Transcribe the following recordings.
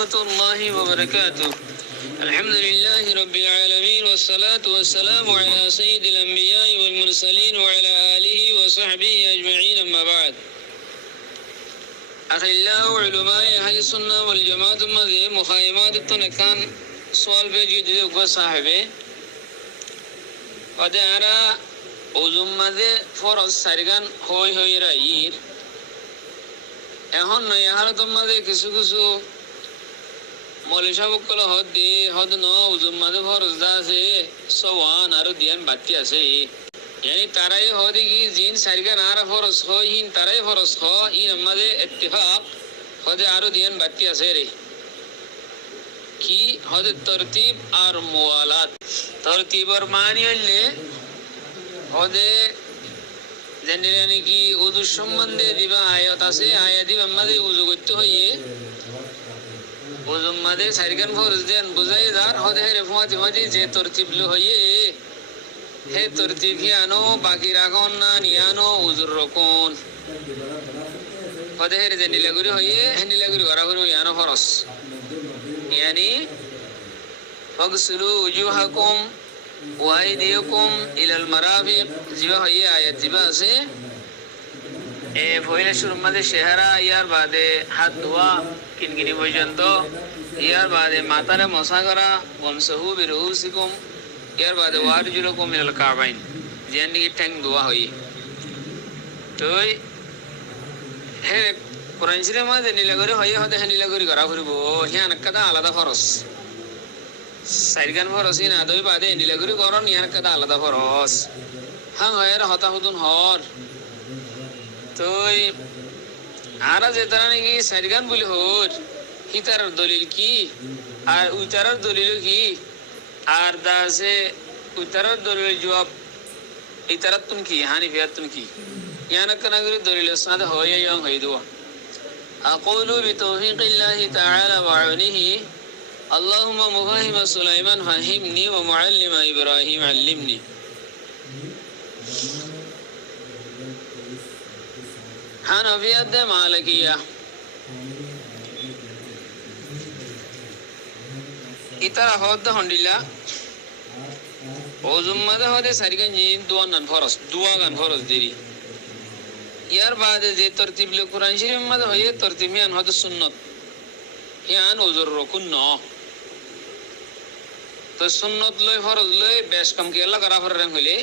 ورحمة الله وبركاته. الحمد لله رب العالمين والصلاة والسلام على سيد الأنبياء والمرسلين وعلى آله وصحبه أجمعين أما بعد. أخلاء علماء أهل السنة والجماعة مذهب مخيمات التنكان سؤال بيجي صاحبه ودارا ওজুম মাঝে ফরজ সারিগান হই হই রাইর এখন নয় হালতম মাঝে কিছু কিছু মলিশাবকল হদ দে হদ ন ওজুম মাঝে ফরজ দা আছে সওয়ান আর দিয়ান বাতি আছে यानी তারাই হদি কি জিন সারিগান আর ফরজ হয় হিন তারাই ফরজ হয় ইন মাঝে ইত্তেফাক হদে আর দিয়ান বাতি আছে রে কি হদে তরতিব আর মুওয়ালাত তরতিব আর মানি হইলে হদে জেনে নাকি উজু সম্বন্ধে দিবা আয়াত আছে আয়াত দিবা আমাদের উজু করতে হইয়ে উজু মাঝে সারিগান ফরজ দেন বুঝাই দার হদে রে ফুমাতি মাঝে যে তরতিব লো হইয়ে হে তরতিব আনো বাকি রাগন না নিয়ানো উজুর রকম হদে রে যে নীলাগুড়ি হইয়ে হে নীলাগুড়ি করা করে ইয়ানো ফরজ यानी ফগসুলু উজুহাকুম ওয়াইদিয়াকুম ইলাল মারাফিক জিবা হইয়ে আয়াত জিবা আছে এ ফয়লা শুরু মাঝে চেহারা ইয়ার বাদে হাত ধোয়া কিনকিনি পর্যন্ত ইয়ার বাদে মাথারে মশা করা ওয়ামসাহু বিরুসিকুম ইয়ার বাদে ওয়ারজুলুকুম ইলাল কাবাইন যেন কি ঠ্যাং ধোয়া হই তো হে কোরআন শরীফের মাঝে নীলাগরি হইয়ে হতে নীলাগরি করা করিব হিয়ান কাদা আলাদা খরচ সাইরগান ফরসি না দই বাদে নীলাগুড়ি করন ইয়ার কাদা আলাদা ফরস হাং হয়ের হতাহুদুন হর তুই আর যেতারা নাকি সাইরগান বলি হর হিতার দলিল কি আর উইতারার দলিল কি আর দাসে উইতারার দলিল জবাব ইতারাত তুন কি হানিফিয়াত তুন কি ইয়ান কানাগুড়ি দলিল সাদা হয়ে ইয়ং হয়ে দোয়া أقول بتوفيق الله تعالى وعونه اللهم مفهم سليمان فهمني ومعلم إبراهيم علمني حنفية مالكية ইতারা হদ হন্ডিলা ওজুম্মাদা হদে সারিগান জিন দুয়ান ফরজ দুয়াগান ফরজ দেরি ইয়ার বাদে যে তরতিব লে কোরআন শরীফের মধ্যে হয়ে তরতিব ইয়ান হদ সুন্নত ইয়ান ওজুর রকুন ন তো সুন্নত লই ফরজ লই বেশ কম কে আল্লাহ করা ফর রং হইলে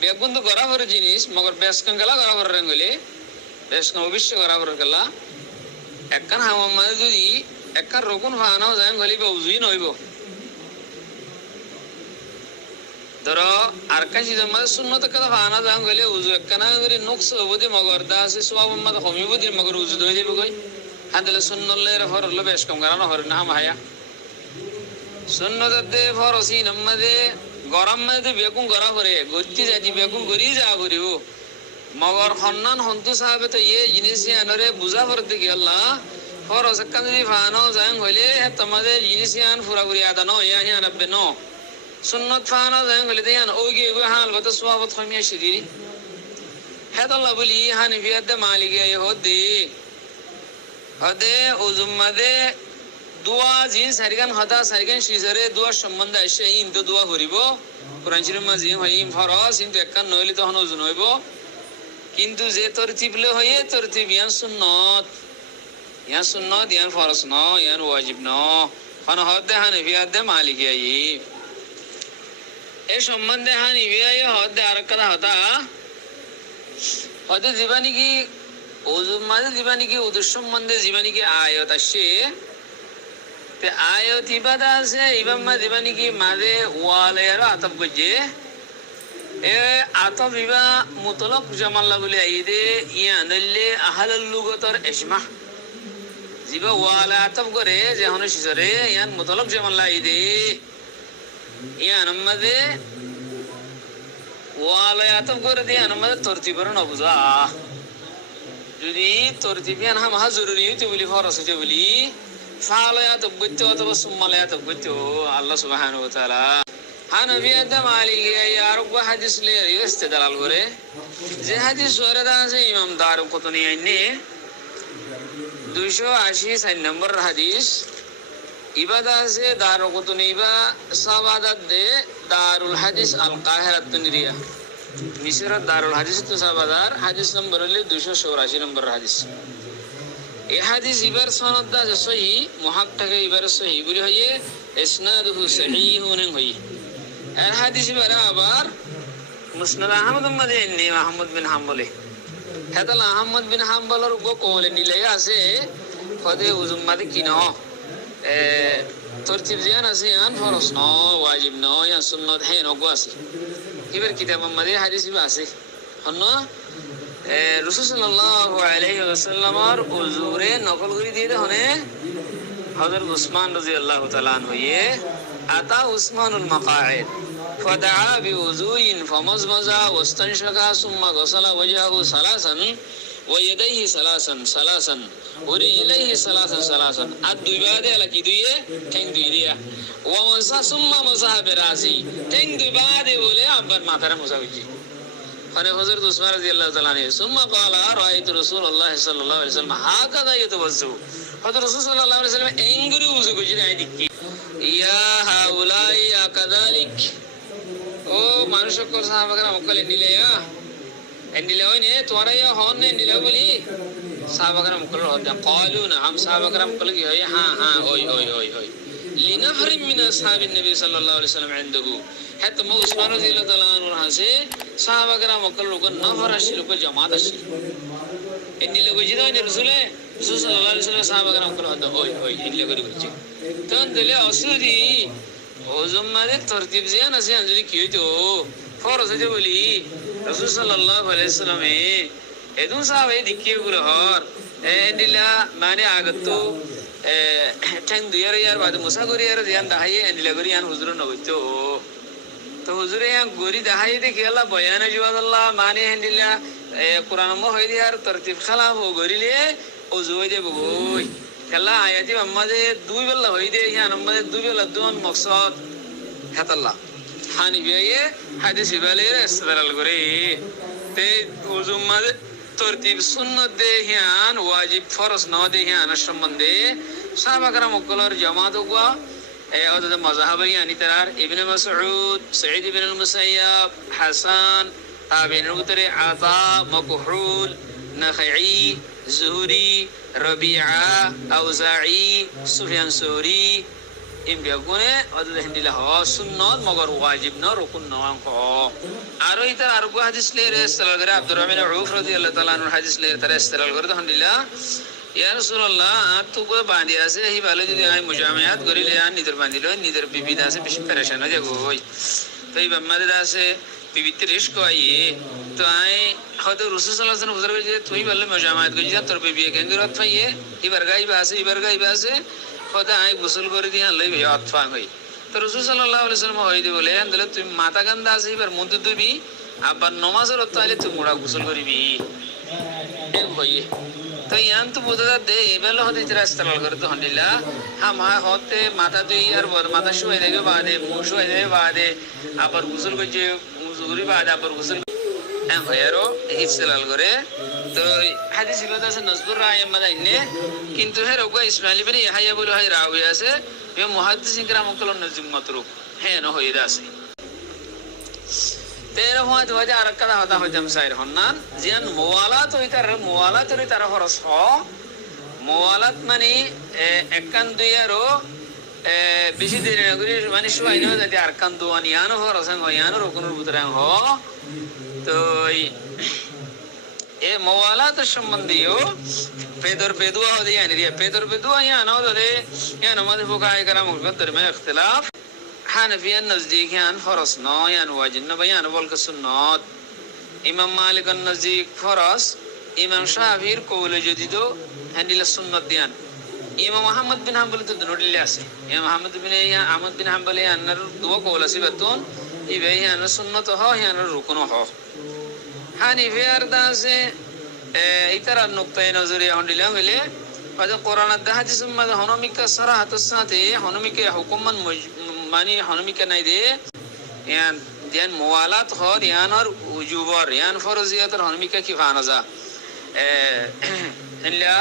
বেগুন তো করা ফর জিনিস মগর বেশ কম গলা করা ফর রং হইলে বেশ কম অবশ্য করা ফর গলা একখান হাওয়া মানে যদি একখান রকুন ফানাও যায় হইলে ওজুই নইব ধরো আর কাছে জমা সুন্নত কথা ফানা যায় হইলে ওজু একখানা করে নুকস হবদি মগর দা আছে সওয়াব মত কমিবদি মগর ওজু দই দিব কই হাদলে সুন্নত লে ফর ল বেশ কম করা হর না মায়া সুন্নতে ফরসি নমাদে গরম মাঝে বেগুন গড়া করে গতি যাচ্ছি বেগুন গড়ি যা করিব মগর হন্নান হন্তু সাহেব তো ইয়ে জিনিস আনরে বুঝা করতে গেল ফরস একখান যদি ফানো যায় হইলে তোমাদের জিনিস আন ফুরাফুরি আদা ন ইয়া হিয়ান আব্বে ন সুন্নত ফানো যায় হইলে তো ইয়ান ওগে গো হাল বত সওয়াবত খমিয়া শিদি হেদাল্লাহ বলি হানিফিয়াত দে মালিকিয়া হদে ওজুম্মাদে দোয়া জিন সারিগান হদা সারিগান শিজরে দোয়া সম্বন্ধে আসে ইনতো দোয়া করিব কোরআন শরীফের মাঝে হইম ফরজ কিন্তু একখান নইলে তখন ওজন হইব কিন্তু যে তরতিব লে হইয়ে তরতিব ইয়ান সুন্নত ইয়ান ফরজ ন ইয়ান ওয়াজিব ন খন হদে হানিফিয়াত দে মালিকিয়া এই সম্বন্ধে হানিফিয়া হদে আর কথা হতা হদে জীবানী কি ওজুর মাঝে জীবানী কি ওদের সম্বন্ধে জীবানী কি আয়াত আসে তে আয়াত ইবাদা আছে ইবাম্মা দিবানি কি মাঝে ওয়ালে আর আতব গজে এ আতব ইবা মুতলক জামাল্লা বলে আইদে ইয়ানলে আহলুল লুগতর ইসমা জিবা ওয়ালে আতব করে যে হন শিজরে ইয়ান মুতলক জামাল্লা আইদে ইয়ান মাঝে ওয়ালে আতব করে দিয়ে আমাদের তরতিবর নবুজা যদি তরতিবিয়ান হামা জরুরি হইতে বলি ফরজ হইতে বলি ফালায়াত বইতে অথবা সুম্মালায়াত বইতে আল্লাহ সুবহানাহু ওয়া তাআলা হানাফিয়াত মালিকিয়া আর হাদিস লে ইস্তেদলাল করে যে হাদিস ওয়ারদা আছে ইমাম দারুকুতনি আইনে 280 নম্বর হাদিস ইবাদা আছে দারুকুতুনিবা সাবাদাত দে দারুল হাদিস আল কাহিরাত তুনিরিয়া মিশরের দারুল হাদিস তো সাবাদার হাদিস নম্বর হলে 284 নম্বর হাদিস। এই হাদিস ইবার সনদ দা সহি মুহাক্কাকে ইবার সহি বলি হইয়ে ইসনাদুহু সহিহুন হই। আর হাদিস ইবার আবার মুসনাদ আহমদ মাদানি আহমদ বিন হাম্বলি হেতাল আহমদ বিন হাম্বলর গো কোলে নিলে আছে কদে উজুম মাদে কিনো তরতিব জিয়ান আছে আন ফরজ ন ওয়াজিব ন ইয়া সুন্নাত হে নগো আছে কিবার কিতাব মাদে হাদিস ইবা আছে হন্ন রাসূল সাল্লাল্লাহু আলাইহি ওয়াসাল্লামর উজুরে নকল করে দিয়ে হনে হযরত উসমান রাদিয়াল্লাহু তাআলা আনহু আতা উসমানুল মাকাইদ فدعا بوضوء فمزمز واستنشق ثم غسل وجهه ثلاثا ويديه ثلاثا ورجليه ثلاثا দুই বাদে আলা কি দুইয়ে ঠ্যাং দুই দিয়া ওয়ামসা ثم مسح براسه ঠ্যাং দুই বাদে বলে আবার মাথার মোছা হইছে মানে হযরত উসমান রাদিয়াল্লাহু তাআলা আনহু ثم قال رايت رسول الله صلى الله عليه وسلم هكذا يتوضا হযরত রাসূল সাল্লাল্লাহু আলাইহি ওয়াসাল্লাম এঙ্গুরি উযু কইছে আই দেখি ইয়া হাউলাই ইয়া কাযালিক ও মানুষকর সাহাবাগরা মক্কালে নিলে ওই নে তোরা ইয়া হন নে নিলে বলি সাহাবাগরা মক্কালে হন قالوا نعم সাহাবাগরা মক্কালে কি হয় হ্যাঁ ওই লিনাফরি মিন আসহাবিন নবী সাল্লাল্লাহু আলাইহি ওয়াসাল্লাম عنده হাত্তা উসমান রাদিয়াল্লাহু তাআলা আনহু হাসে সাহাবাগরা মক্কালে লোক নফর আসিল লোক জামাত আসিল নিলে কইছি তো রাসূল সাল্লাল্লাহু আলাইহি ওয়াসাল্লাম সাহাবাগরা মক্কালে হন ওই নিলে করে কইছি তখন দিলে অসুদি ওজম্মারে তরতিব জিয়ান আছে যদি কি হইতো ফরজ হইতে বলি রাসূল সাল্লাল্লাহু আলাইহি ওয়াসাল্লাম এদুন সাহাবে দিকে গুলো হর এন্ডিলা মানে আগতো ঠ্যাং দুইয়ার ইয়ার বাদ মুসা করি আর জিয়ান দাহাই এন্ডিলা করি আন হুজুর নবইতো তো হুজুরে গরি দাহাই দেখি আল্লাহ বয়ানে জুয়াদাল্লাহ মানে এন্ডিলা কোরআন ম হই দিয়ার তরতিব খালাফ ও গরিলে ও জুই দে বগই খেলা আয়াতি আমাদের দুই বেলা হই দে ইয়ান আমাদের দুই বেলা দুন মকসদ খাতাল্লাহ হানি বিয়ে হাদিস ইবালের ইস্তেদলাল করে তে উজুমাদ তরতিব সুন্নাত দে ইয়ান ওয়াজিব ফরজ ন দে ইয়ান সম্বন্ধে সাহাবা کرام কলর জামাত গো ওদের মাযহাব ইয়ানি তার ইবনে মাসউদ সাঈদ ইবনে আল-মুসাইয়াব হাসান তাবিঈন উতরে আতা মাকহুল নাখাঈ জুহরি রবিআ আউজাঈ সুফিয়ান সৌরি ইমবিয়া গুনে ওদের হিন্দিলা হ সুন্নাত মগর ওয়াজিব ন রুকুন ন অঙ্ক আর ইতার আর গো হাদিস লের ইস্তেলাল করে আব্দুর রহমান আউফ রাদিয়াল্লাহু তাআলা আনহু হাদিস লের তার ইস্তেলাল করে হিন্দিলা ইয়া রাসূলুল্লাহ আতু গো বাঁধি আছে হি ভালো যদি আই মুজামিয়াত করিলে আর নিদর বাঁধিল নিদর বিবিদ আছে বেশি পেরেশান হয়ে যাগোই তো এই বাম্মাদের আছে বিবিতে রিস্ক আইয়ে তো আই হয়তো রাসূল সাল্লাল্লাহু আলাইহি ওয়াসাল্লাম হুজুর বলে তুই বললে মুজামিয়াত করি যা তোর বিবি কেঙ্গরত পাইয়ে এবার গাইবা আছে হয়তো আই গোসল করে দিয়ে আনলে অতফা হই তো রাসূল সাল্লাল্লাহু আলাইহি ওয়াসাল্লাম হইতে বলে আনলে তুই মাথা গান্দা আছে এবার মন্দ দিবি আবার নামাজের অর্থ আইলে তুই মুড়া গোসল করবি এই হইয়ে তো ইয়ান তো বোঝা দে এবেলা হতে ইস্তেলাল করে তো হন্ডিলা মা হতে মাথা দুই আর মাথা শুয়ে দেবে বাদে মুখ শুয়ে দেবে বাদে আবার গোসল করছে মুজুরি বাদে আবার গোসল হয়ারও ইস্তেলাল করে তো হাদিস ইবাদত আছে নজবুর রায় মাদাইনে কিন্তু হে রোগা ইসমাইল ইবনে ইয়াহইয়া বলে হয় রাওয়ি আছে এ মুহাদ্দিসিন کرام কলন নজম মাতরুক হে ন হইরা আছে তেরা হওয়া তো আর কাদা হতা হইতাম সাইর হন্নান জিয়ান মুওয়ালাত হইতার হরস হ মুওয়ালাত মানে একান দুইয়ারও বেশি দেরি না করি মানে সবাই না যাতে আরকান দুয়ানি আনো হরসান হয়ানো রকুনের ভিতরে হ তো এ মুওয়ালাত সম্বন্ধীয় পেদুয়া হদে ইয়ানি রিয়া পেদুয়া ইয়ানো দে ইয়ানো মাযহাব ফুকাহায়ে کرام উলমার দরমিয়ান ইখতিলাফ হানাফিয়ান নজদীক ইয়ান ফরজ ন ইয়ান ওয়াজিব ন ইয়ান বলকে সুন্নাত ইমাম মালিক এর নজদীক ফরজ ইমাম শাফিঈর কওলে যদিদো হান্দিলা সুন্নাত দিয়ান ইমাম আহমদ বিন হাম্বল তো দুনোটিলে আছে ইমাম আহমদ বিন হাম্বল ইয়ানের দুয়া কওল আছে বেতন ইবে ইয়ান সুন্নাত হ ইয়ান রুকুন হ হানিফিয়ার দাসে ইতারা নুকতায়ে নজরে হন্দিলা মিলে হযরত কোরআন আর হাদিস মধ্যে হনমিকা সরাহাতুস সাথে হনমিকে হুকুমান মানে হনমিকা নাই দে ইয়ান দিয়ান মুওয়ালাত হ দিয়ানর উজুবর ইয়ান ফরজিয়াতর হনমিকা কি ফানাজা ইল্লা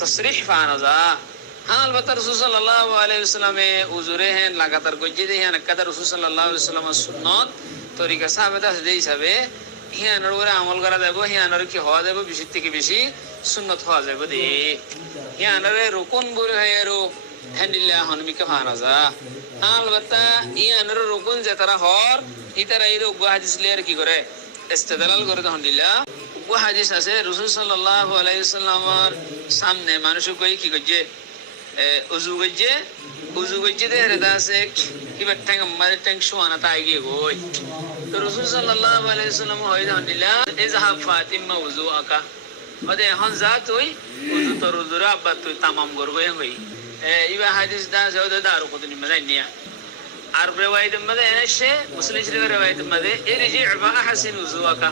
তসরিহ ফানাজা আলবাত্তা রাসূল সাল্লাল্লাহু আলাইহি ওয়াসাল্লামে উজুরে হেন লাগাতার গজ্জে দে হেন কাদা রাসূল সাল্লাল্লাহু আলাইহি ওয়াসাল্লামের সুন্নত তরিকা সাহাবাত আছে যে হিসাবে হিয়ানোর উপরে আমল করা যাবে, হিয়ানোর কি হওয়া যাবে, বেশি থেকে বেশি সুন্নত হওয়া যাবে দে হিয়ানোরে রুকুন বলে হয় আরো হ্যান্ডিল্লা হনমিকে হানা যা আলবাত্তা ইয়ানোর রুকুন যে তারা হর ইতারা এই রোগ হাদিস লিয়ার কি করে ইস্তেদলাল করে তখন দিলা ও হাদিস আছে রাসূল সাল্লাল্লাহু আলাইহি ওয়াসাল্লামের সামনে মানুষ কই কি করছে উজু গজ্জে দে রেদা আছে কিবা ঠ্যাং মারে ঠ্যাং শোয়ানা তাই গিয়ে গই তো রাসূল সাল্লাল্লাহু আলাইহি ওয়াসাল্লাম হয় দিলা ইজহাব ফাতিমা উজু আকা ওদে এখন যা তুই উজু তোর উজুরা আব্বা তুই তামাম করবো হই ইবা হাদিস দা যাওদা দারু কতনি মাদাই নিয়া আর রিওয়ায়াত মধ্যে এনেছে মুসলিম শরীফের রিওয়ায়াত মধ্যে ইরজি বা আহসিন উজু আকা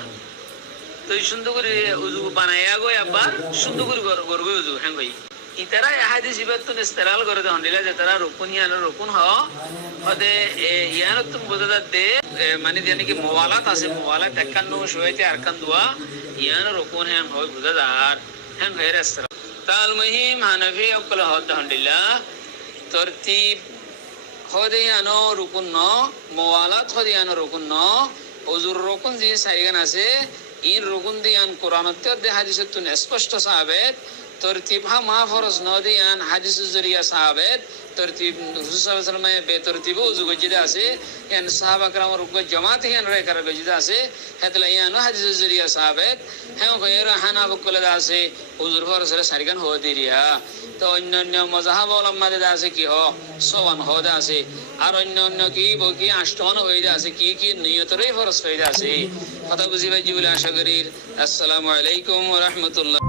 তুই সুন্দর করে উজু বানাইয়া গই আব্বা সুন্দর করে করবো উজু হ্যাঁ গই ইতারা হাদিস ইবাতুন ইস্তেলাল করে দেন দিলা যে তারা রুকুন ইয়ানো রুকুন হ ওদে ইয়ানো তুম বুঝা দে মানে জানি কি মুওয়ালাত আছে মুওয়ালাত একান্ন শোয়াইতে আরকান দুয়া ইয়ানো রুকুন হ্যাঁ হয় বুঝা দার হ্যাঁ গের ইস্তেলাল তাল মুহিম হানাফি অকল হদ দিলা তরতিব খদে ইয়ানো রুকুন ন মুওয়ালাত খদে ইয়ানো রুকুন ন উজুর রুকুন যে সাইগান আছে ইন রুকুন দিয়ান কোরআনত দে হাদিসতুন স্পষ্ট সাহাবেত তরতিব মা ফরজ নদিয়ান হাদিস জরিয়া সাহাবেত তরতিব রাসূল সাল্লাল্লাহু আলাইহি ওয়াসাল্লাম বেতরতিব উজু গজিদা আছে ইয়ান সাহাবা کرام রুক জামাত ইয়ান রে কর গজিদা আছে হেতলা ইয়ান হাদিস জরিয়া সাহাবেত হ্যাঁ গয়রা হানাফ কলদা আছে উজুর ফরজ রে সারিগান হো দিরিয়া তো অন্যান্য মাযহাব উলামাদের আছে কি হ সওয়ান হদা আছে আর অন্যান্য কি বকি আষ্টন হইদা আছে কি নিয়তরে ফরজ হইদা আছে কথা বুঝি ভাই বলে আশা করি। আসসালামু আলাইকুম ওয়া রাহমাতুল্লাহ।